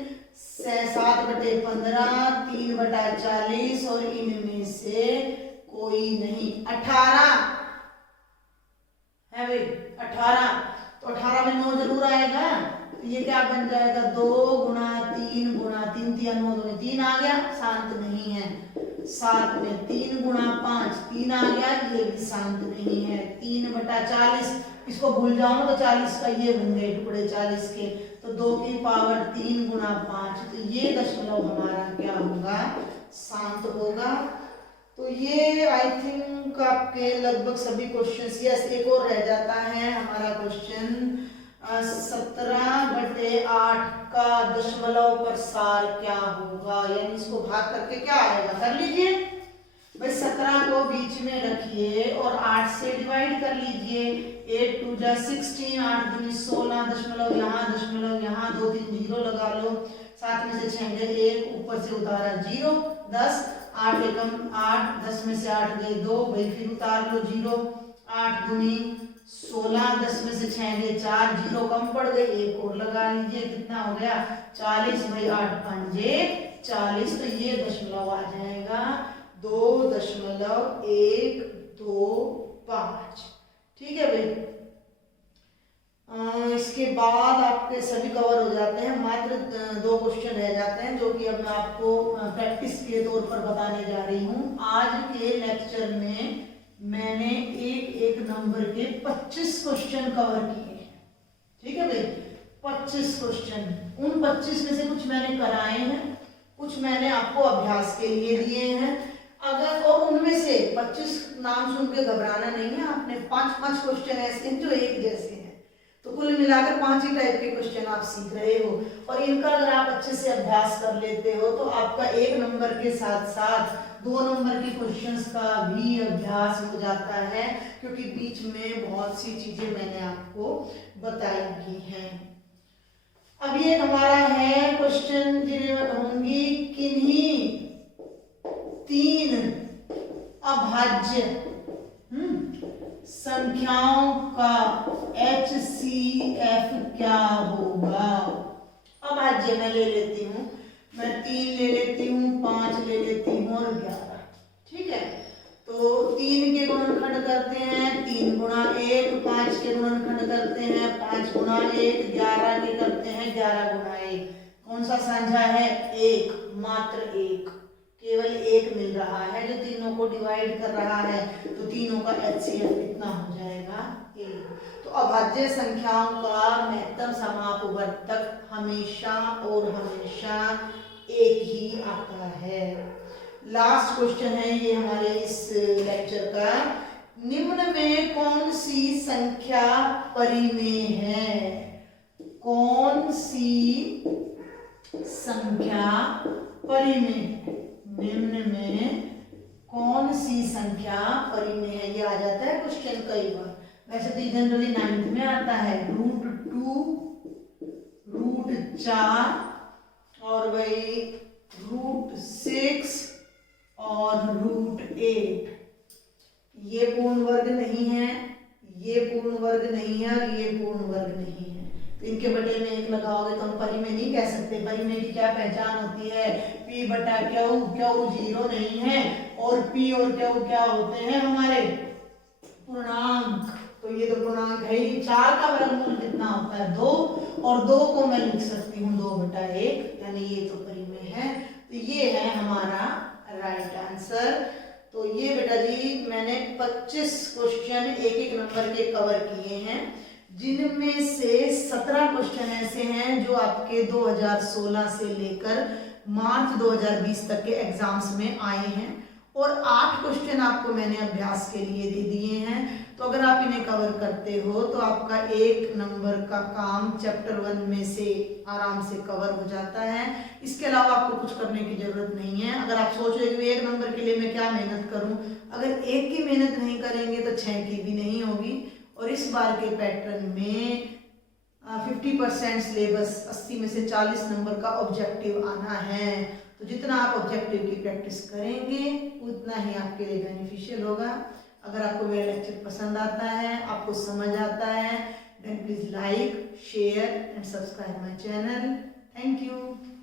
7 बटे 15, 3 बटा 40 और इनमें से कोई नहीं 18 है भाई, 18। तो 18 में 9 जरूर आएगा, तो ये क्या बन जाएगा, 2 गुणा 3 गुणा 3, 3 9 में 3 आ गया, शांत नहीं है। 7 में 3 गुणा 5 3 आ गया, ये भी शांत नहीं है। 3 बटा 40, इसको भूल जाओ तो 40 का ये बन गए टुकड़े 40 के, तो 2 की पावर 3 गुणा 5, तो ये दशमलव हमारा क्या होगा, शांत होगा। तो ये आई थिंक आपके लगभग सभी क्वेश्चंस। यस, एक और रह जाता है हमारा क्वेश्चन, 17 बटे 8 का दशमलव प्रसार क्या होगा, यानी इसको भाग करके क्या आएगा, कर लीजिए भाई। 17 को बीच में रखिए और 8 से डिवाइड कर लीजिए। 8 2 जा 16, 8 दूनी 16, दशमलव यहाँ, दशमलव यहाँ, 2 3 0 लगा लो। 7 में से 6 गए 1, ऊपर से उतारा 0, 10, 8 एकम 8, 10 में से 8 गए 2, भाई फिर उतार लो 0, 8 दूनी 16, 10 में से 6 गए 4, 0 कम पड़ गए, एक और लगा लीजिए, कितना हो गया 40, भाई 8 पंजे 40, तो ये दशमलव आ जाएगा 2.125। ठीक है भाई। इसके बाद आपके सभी कवर हो जाते हैं, मात्र 2 क्वेश्चन रह जाते हैं जो कि अब मैं आपको प्रैक्टिस के तौर पर बताने जा रही हूँ। आज के लेक्चर में मैंने एक नंबर के 25 क्वेश्चन कवर किए हैं। ठीक है भाई, 25 क्वेश्चन। उन 25 में से कुछ मैंने कराए हैं, कुछ मैंने आपको अभ्यास के लिए दिए हैं। अगर और उनमें से 25 नाम सुन के घबराना नहीं है, आपने 5 क्वेश्चन ऐसे हैं जो एक जैसे हैं, तो कुल मिलाकर 5 ही टाइप के क्वेश्चन आप सीख रहे हो। और इनका अगर आप अच्छे से अभ्यास कर लेते हो तो आपका 1 नंबर के साथ साथ 2 नंबर के क्वेश्चंस का भी अभ्यास हो जाता है, क्योंकि बीच में बहुत सी चीजें मैंने आपको बताई हैं। अब ये हमारा है क्वेश्चन जिन्हें होंगी किन्हीं 3 अभाज्य संख्याओं का HCF क्या होगा। अभाज्य मैं ले लेती हूँ, मैं 3 ले लेती हूँ, 5 ले लेती हूँ और 11। ठीक है, तो 3 के गुणनखंड करते हैं 3 गुणा 1, 5 के गुणनखंड करते हैं 5 गुणा 1, 11 के करते हैं 11 गुणा 1। कौन सा साझा है, 1, मात्र 1, केवल 1 मिल रहा है जो तीनों को डिवाइड कर रहा है, तो तीनों का HCF कितना हो जाएगा, 1। तो अभाज्य संख्याओं का महत्तम समापवर्तक हमेशा और हमेशा 1 ही आता है। लास्ट क्वेश्चन है ये हमारे इस लेक्चर का, निम्न में कौन सी संख्या परिमेय है, कौन सी संख्या परिमेय है, निम्न में कौन सी संख्या परिमेय है। ये आ जाता है क्वेश्चन कई बार, वैसे तो जनरली 9th में आता है, √2, √4 और वही √6 और √8। ये पूर्ण वर्ग नहीं है, ये पूर्ण वर्ग नहीं है और ये पूर्ण वर्ग नहीं है, तो इनके बटे में 1 लगाओगे तो हम परिमेय नहीं कह सकते। परिमेय की क्या पहचान होती है, P बटा Q, Q 0 नहीं है, और P और Q क्या होते हैं हमारे पूर्णांक, तो ये तो पूर्णांक है ही। 4 का वर्गमूल कितना होता है, 2, और 2 को मैं लिख सकती हूँ 2/1, यानी ये तो परिमेय है। तो ये है हमारा राइट आंसर। तो ये बेटा जी मैंने 25 क्वेश्चन एक नंबर के कवर किए हैं, जिनमें से 17 क्वेश्चन ऐसे हैं जो आपके 2016 से लेकर मार्च 2020 तक के एग्जाम्स में आए हैं और 8 क्वेश्चन आपको मैंने अभ्यास के लिए दे दिए हैं। तो अगर आप इन्हें कवर करते हो तो आपका 1 नंबर का काम चैप्टर 1 में से आराम से कवर हो जाता है। इसके अलावा आपको कुछ करने की जरूरत नहीं है। अगर आप सोच रहे हो कि 1 नंबर के लिए मैं क्या मेहनत करूं, अगर 1 की मेहनत नहीं करेंगे तो 6 की भी नहीं होगी। और इस बार के पैटर्न में 50% सिलेबस, 80 में से 40 नंबर का ऑब्जेक्टिव आना है। तो जितना आप ऑब्जेक्टिव की प्रैक्टिस करेंगे उतना ही आपके लिए बेनिफिशियल होगा। अगर आपको मेरा लेक्चर पसंद आता है, आपको समझ आता है, then please like, share and subscribe my channel. Thank you.